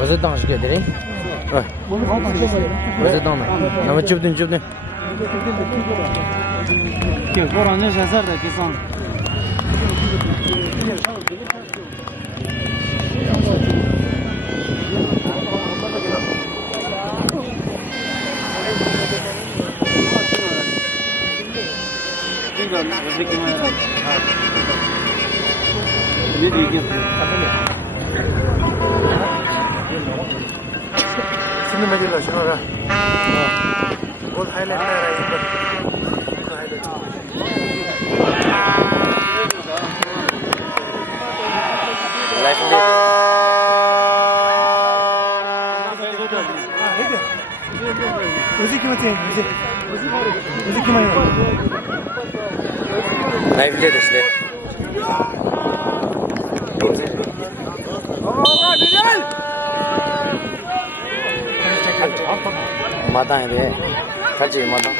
وزدان شو كده لين؟ وزدان. نما جبدن جبدن. كيف قرآن نيش هزار ده كيسان. Sini majulah şuna ra. Gol highlight lah ra. Live day. Uzi kimate? Uzi kimay? Live day desle. माता है रे खर्चे माता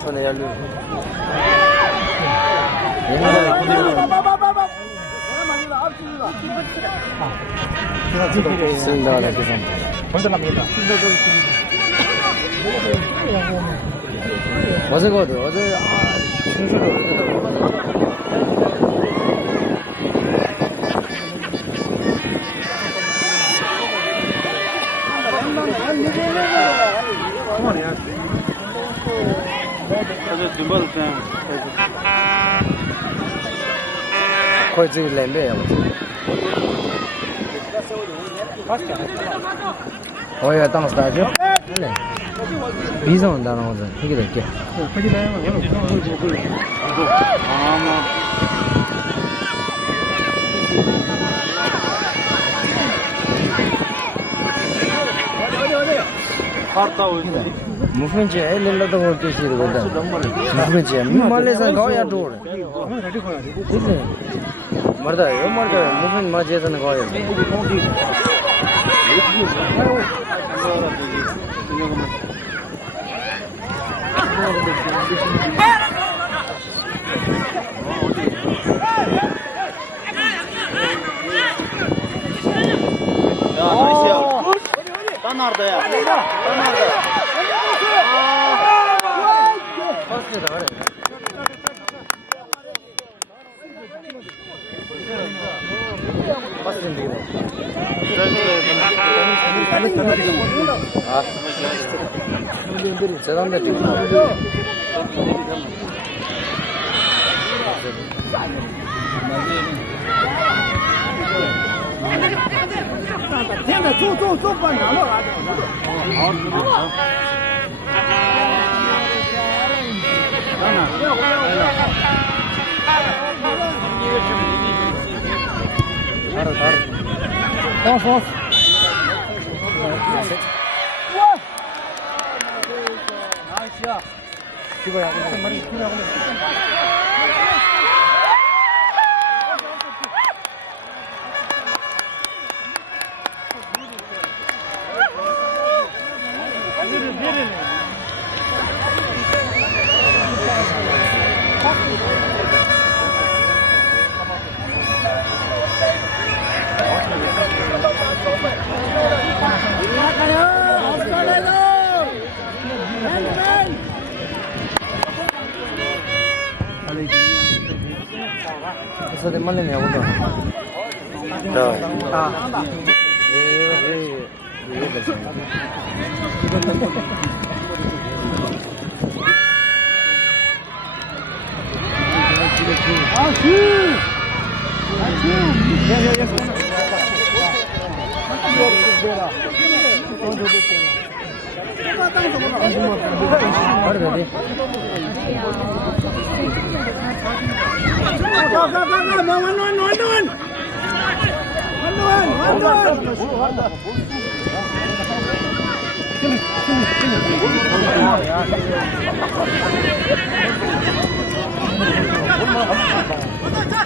तो नहीं आलू सिंदा वाला किसान 어제 거든 어제 충주로 거의 지금 랜드예요. 어이가 땅 스타죠? 네. 비서 온다는 거죠. 이게 될게. मुफिंचे लेला तो और किसी को बता मुफिंचे मालेसा गाँव या टोर किसने मरदा है मुफिन माजे तो गाँव है nerede ya? Nerede? Selam da天哪，做饭啥了？ Masa de mal en el auto.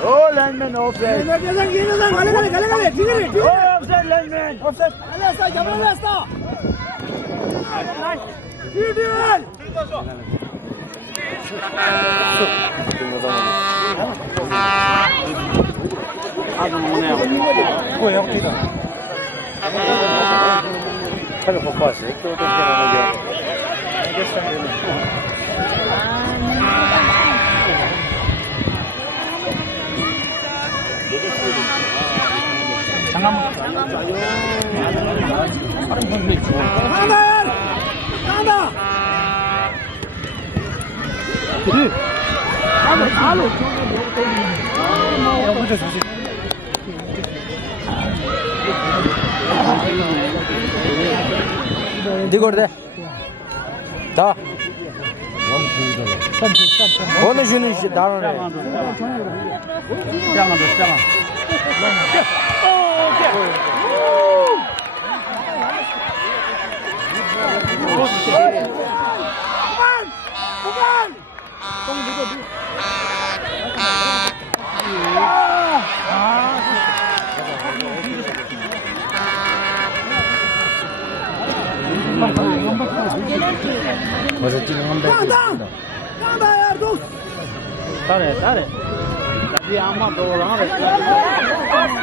Oh, landman offside. Offside, landman. Offside. 차를 못 봤어. 또 Digorde. Da. Onu şunu işte davranıyor. Masih tinggal ngambil. Tanda ya dost. Tare. Tadi amat orang ada.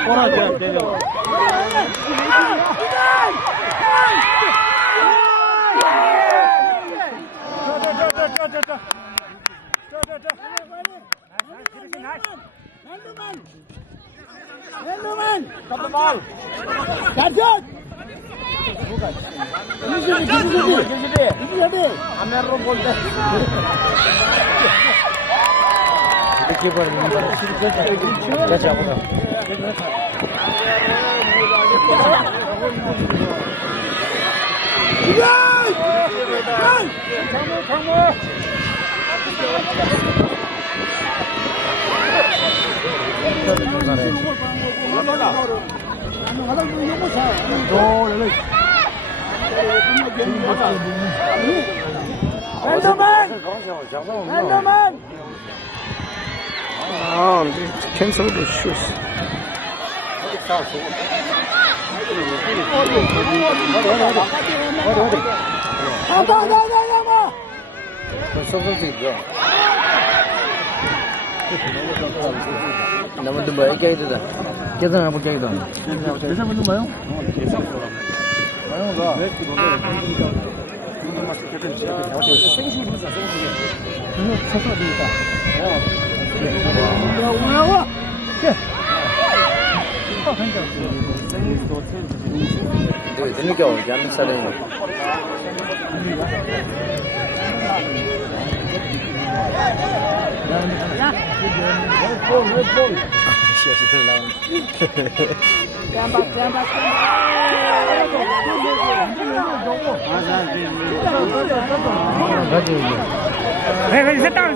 Orang dia. Henderman. Kapten bal. Gadget. Amero बोलते हैं देखिए पर क्या चाहोगे Henderman! Cancel the shoes. Nama tu baik ke itu dah? Kita nak pakai itu. Bisa betul bayang? Bayang lah. Ini kau jangan saling. Hey, sit down.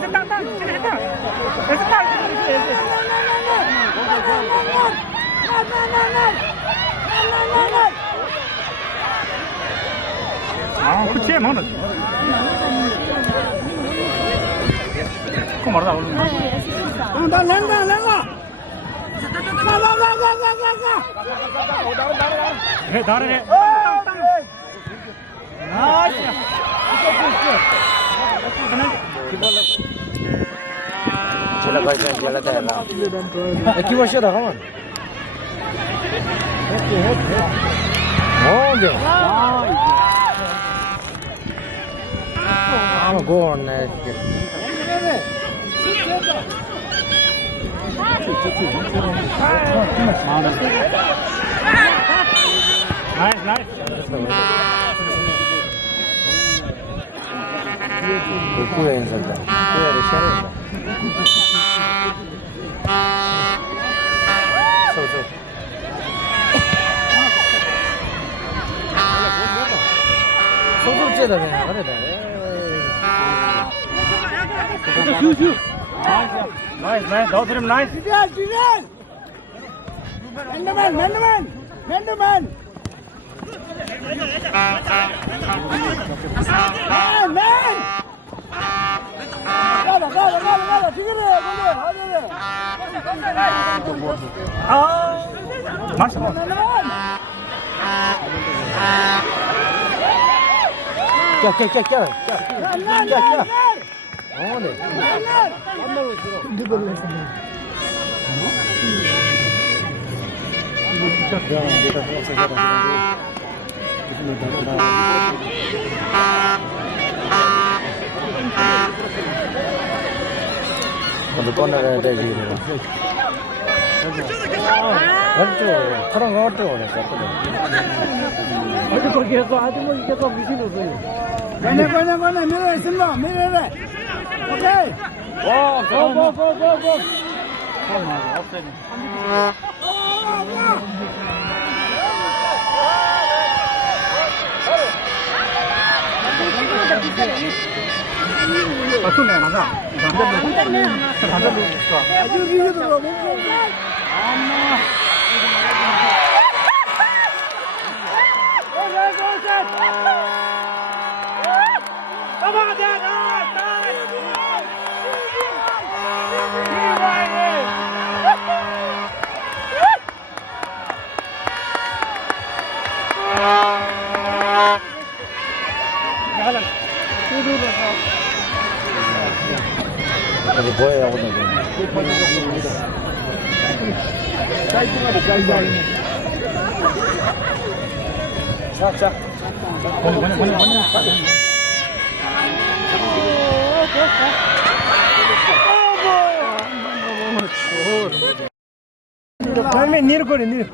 그치 먹는. 그거 말하다 오늘. 나 랭가. 가. 해 다르네. चला भाई चला था ना एक वर्ष था हम हो गया I'm going 구해 인사다. 구해를 셔는. 소소. 소소째다 그냥 그래다. Nice, nice. That was him nice. Fidel! Man! Gaga, tigre, Marcha, 야. 어네. 먼저 꺼내가야 되지. 어쩌? 그런 거 어쩌? 아주 그렇게 해서 아주 뭐 이게 또 미신 없어요. Gana, mira, decirlo, mira. Okay. Go. 아주 리그로 못 이거 뭐예요, 오늘? 자. Dame ನೀರು ಕೊಡಿ ನೀರು.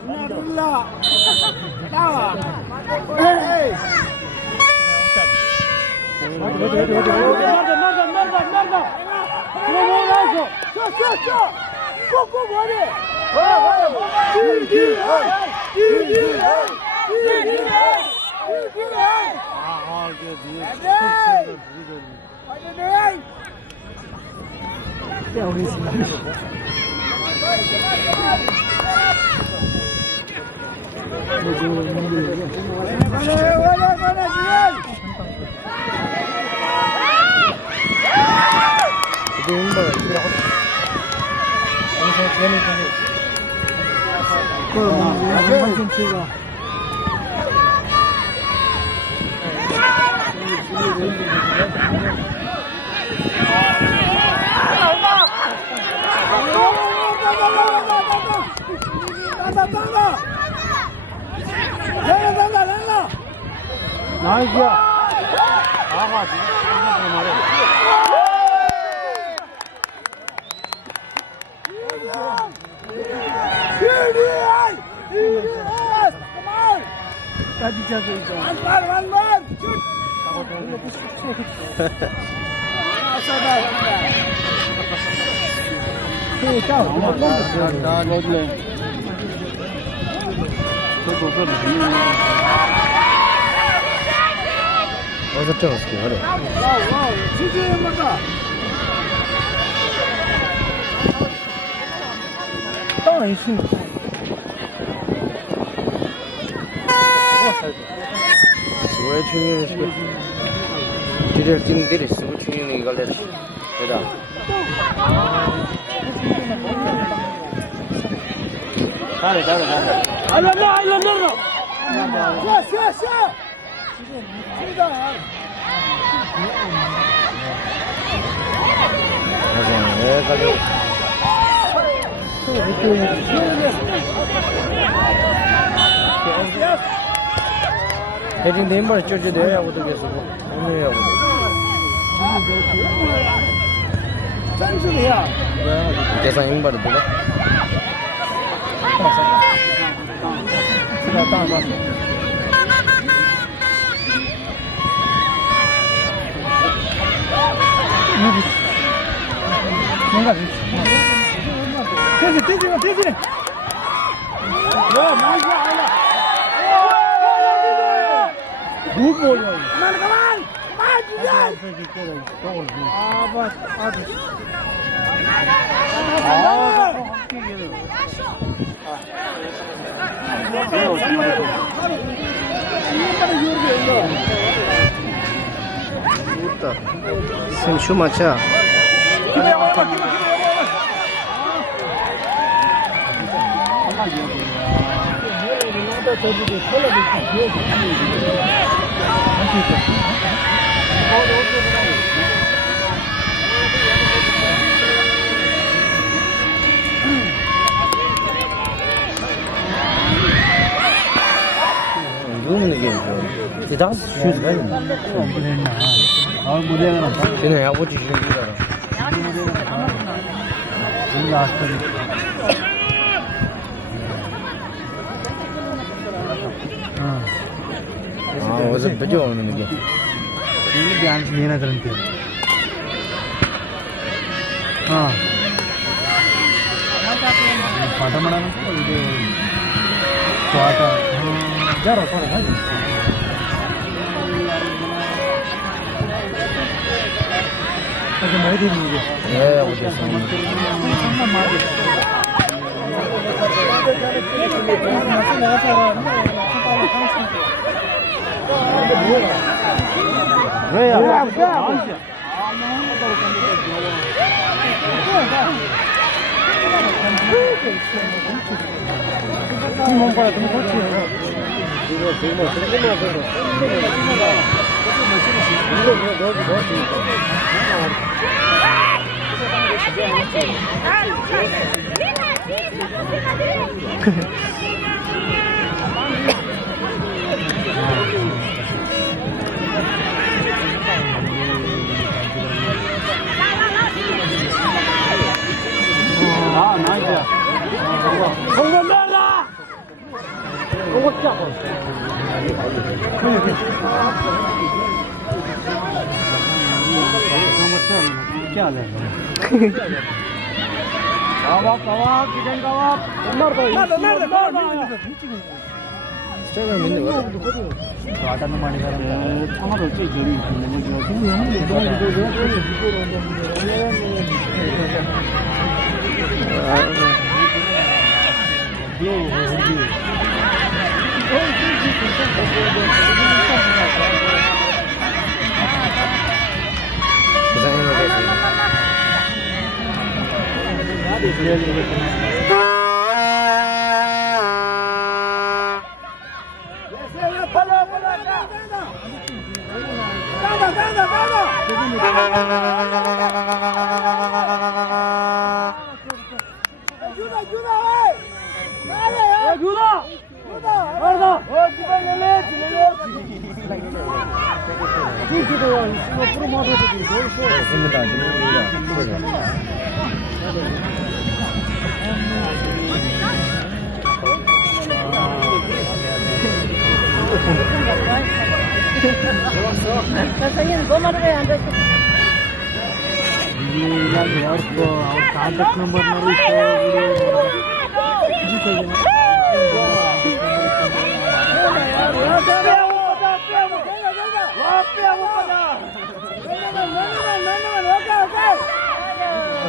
나이스야. 아가 지금 말해. 까지 잡고 있어. One more. 어서 찍었을게, 그래. 땅 있습니다. 수고의 중요해, 지뢰를 찍는 데리 수고 중요해, 이걸 내라. 대다. 잘해. 알로. 여기까지. 해진 왼발에 쪄줘 내야 보도 계속 오늘 해야 보도. 真是的呀。 계산 인바를 누가? 뭔가 돼지. 와, 많이 알아. खूप बोललो 그만. 진짜. 쌤 슈 맞자. 누구는 이게 이 다섯 슛 और मुझे ना 쟤네 아버지 슛 이거라. 아 어제 늦어 오는 게. ಈ ಡ್ಯಾನ್ಸ್ ಏನಾದ್ರಂತೆ ಹಾಂ ಪಾಠ ಮಾಡೋಣ ಇದು ಪಾಠ ಜಾರ ಅದು ಮಾಹಿತಿ ನಿಮಗೆ 예 어제 왜야 아 나이스야 공간다 공간 잡아 क्या है कबाब चिकन कबाब मार 진짜 믿는 거야? ಆಟನ್ನು ಮಾಡಿದ್ದಾರೆ ಟೊಮಾಟೊ వచ్చి ಜಡಿ ಕಾಂಟ್ಯಾಕ್ಟ್ ನಂಬರ್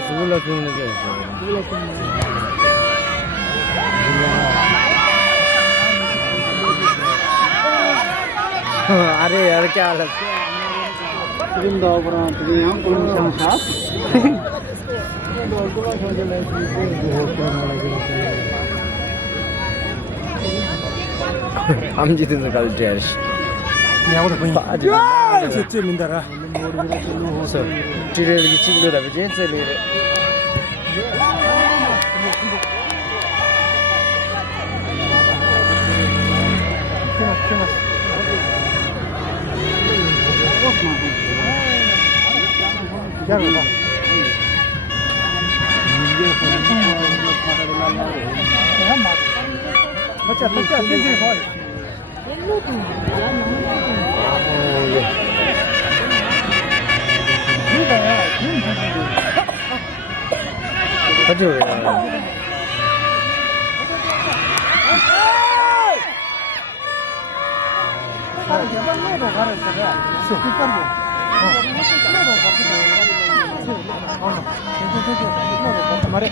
죽을라 키우는 게 없어. अरे यार क्या हालत 암지드는 갈지야시 ಯಾವುದು ಬೈ ಸಚ್ಚೆ ಮಿಂದರ ಸೊ ಟಿರೆಲ್ಗೆ ಚಿಲ್ಲುದ ಬಿಜೆನ್ಸಲಿ क्या होगा बच्चा बच्चा पेंसिल खोल हजुर हमारे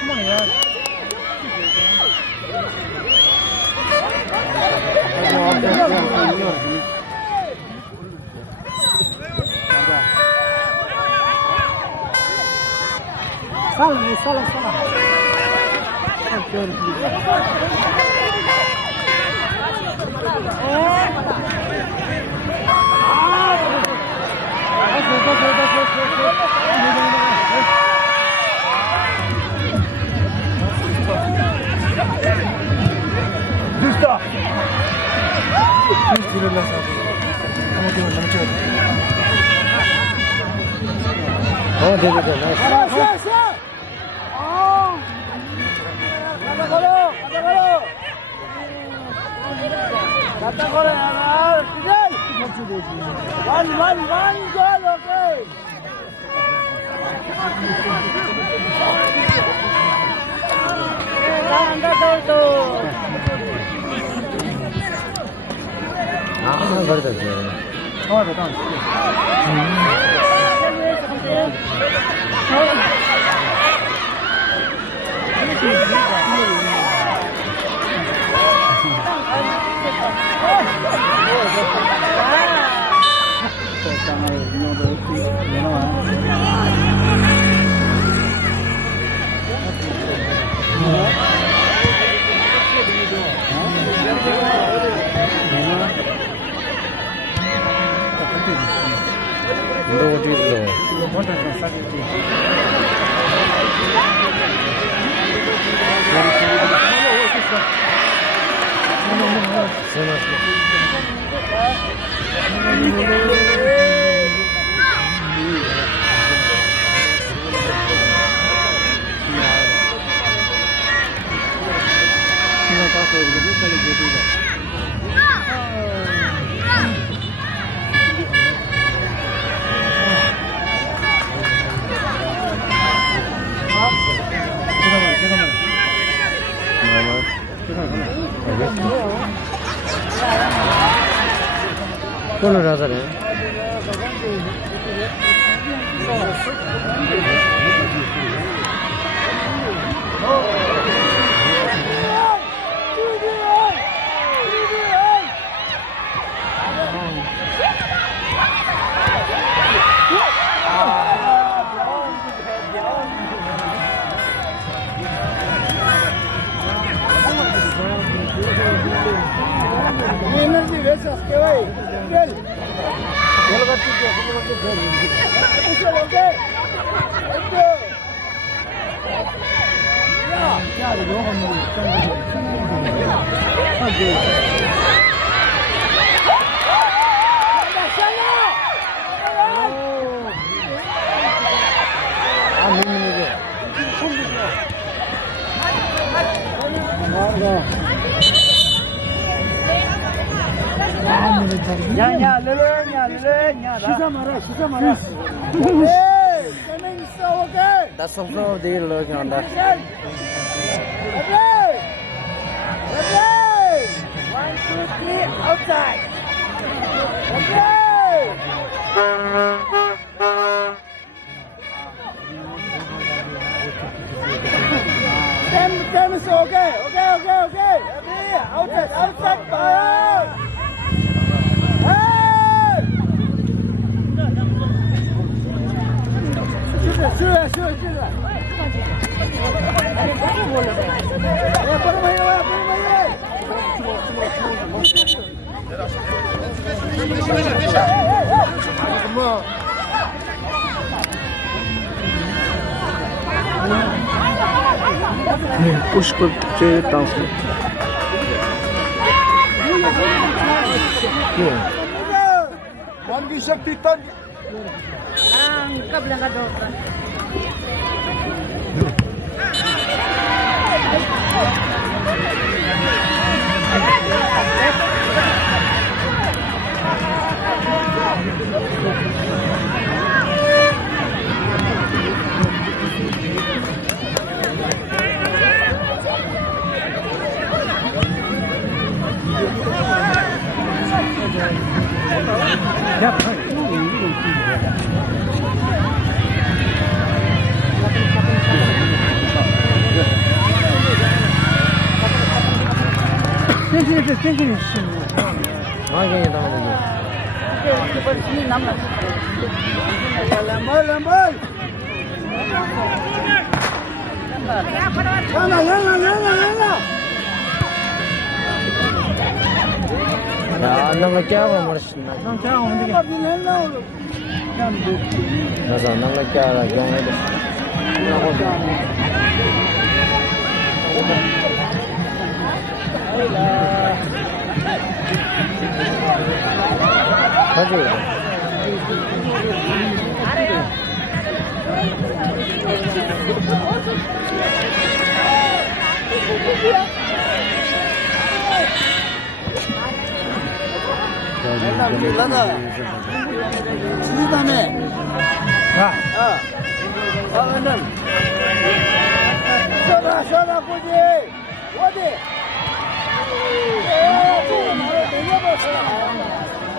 그만해 야 कौन राजा है That's some flow deal looking on that. Okay. 1, 2, 3, outside. Okay. 10 is okay. Okay. Outside. Fire. Hey! Push करते ट्रांसफर तन की शक्ति तन कब लगा दो 땡기는 아, 나오네. lembar lembar yana 야, 안나가 깨하고 말했나? 그래서 안나가 깨하라 경험해도 가지. 지지다네 셔라 보지 어디 저거 말을 내려봤어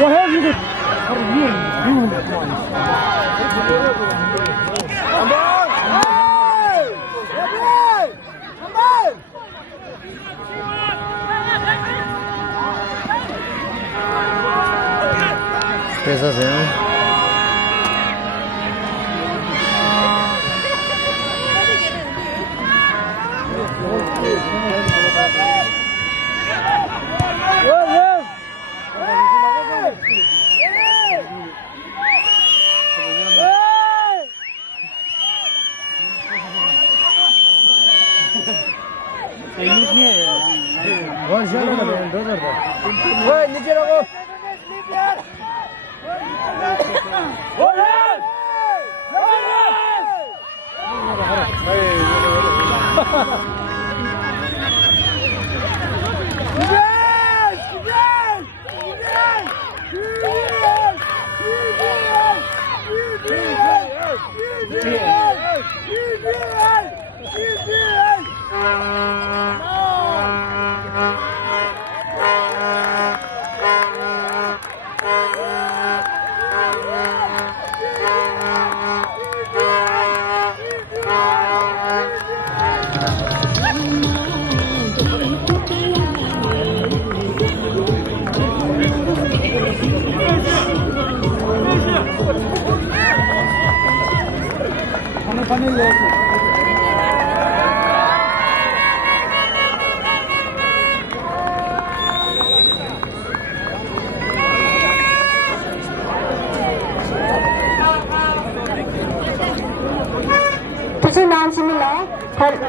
وهذه حرية بدون Pesação. Oi, नीचे रखो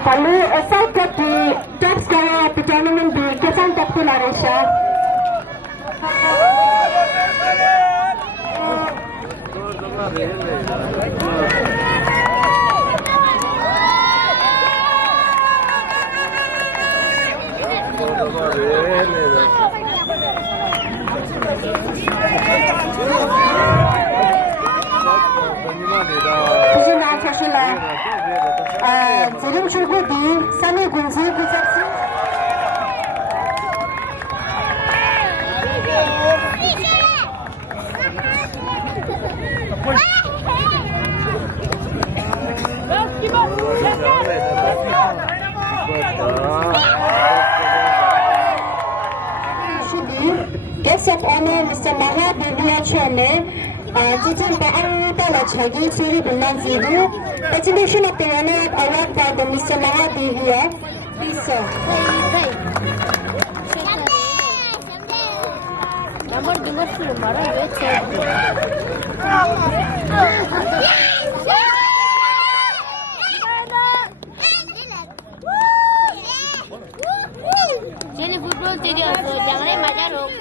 Kalau asal di top scorer di tournament di Kesan Tapul Aresha. Zelim Churgu di Sami Gunzi Guzapsi. Guest of honor Mr. Mahabir Chairman, Titin Ba'arutala Chagi Suri Bilan Zidu, exhibition of the runner award by the Mr. Mahabir. Please, sir. Jadi football studio, so jangan main rock.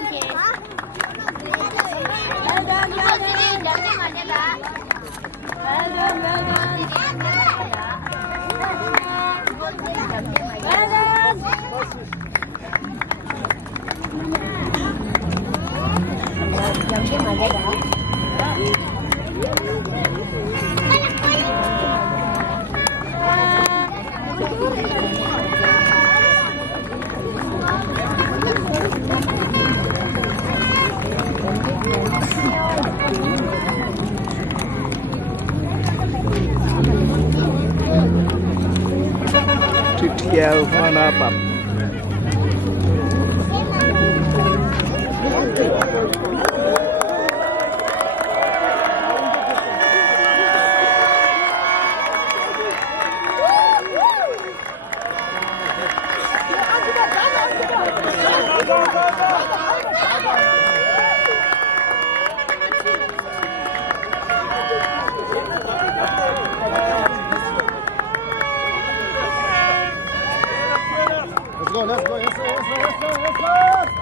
Keo mana apa? Let's go, let's go, let's go, let's go, let's go,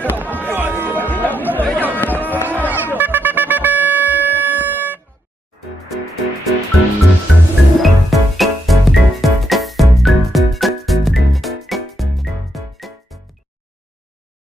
Yes, sir.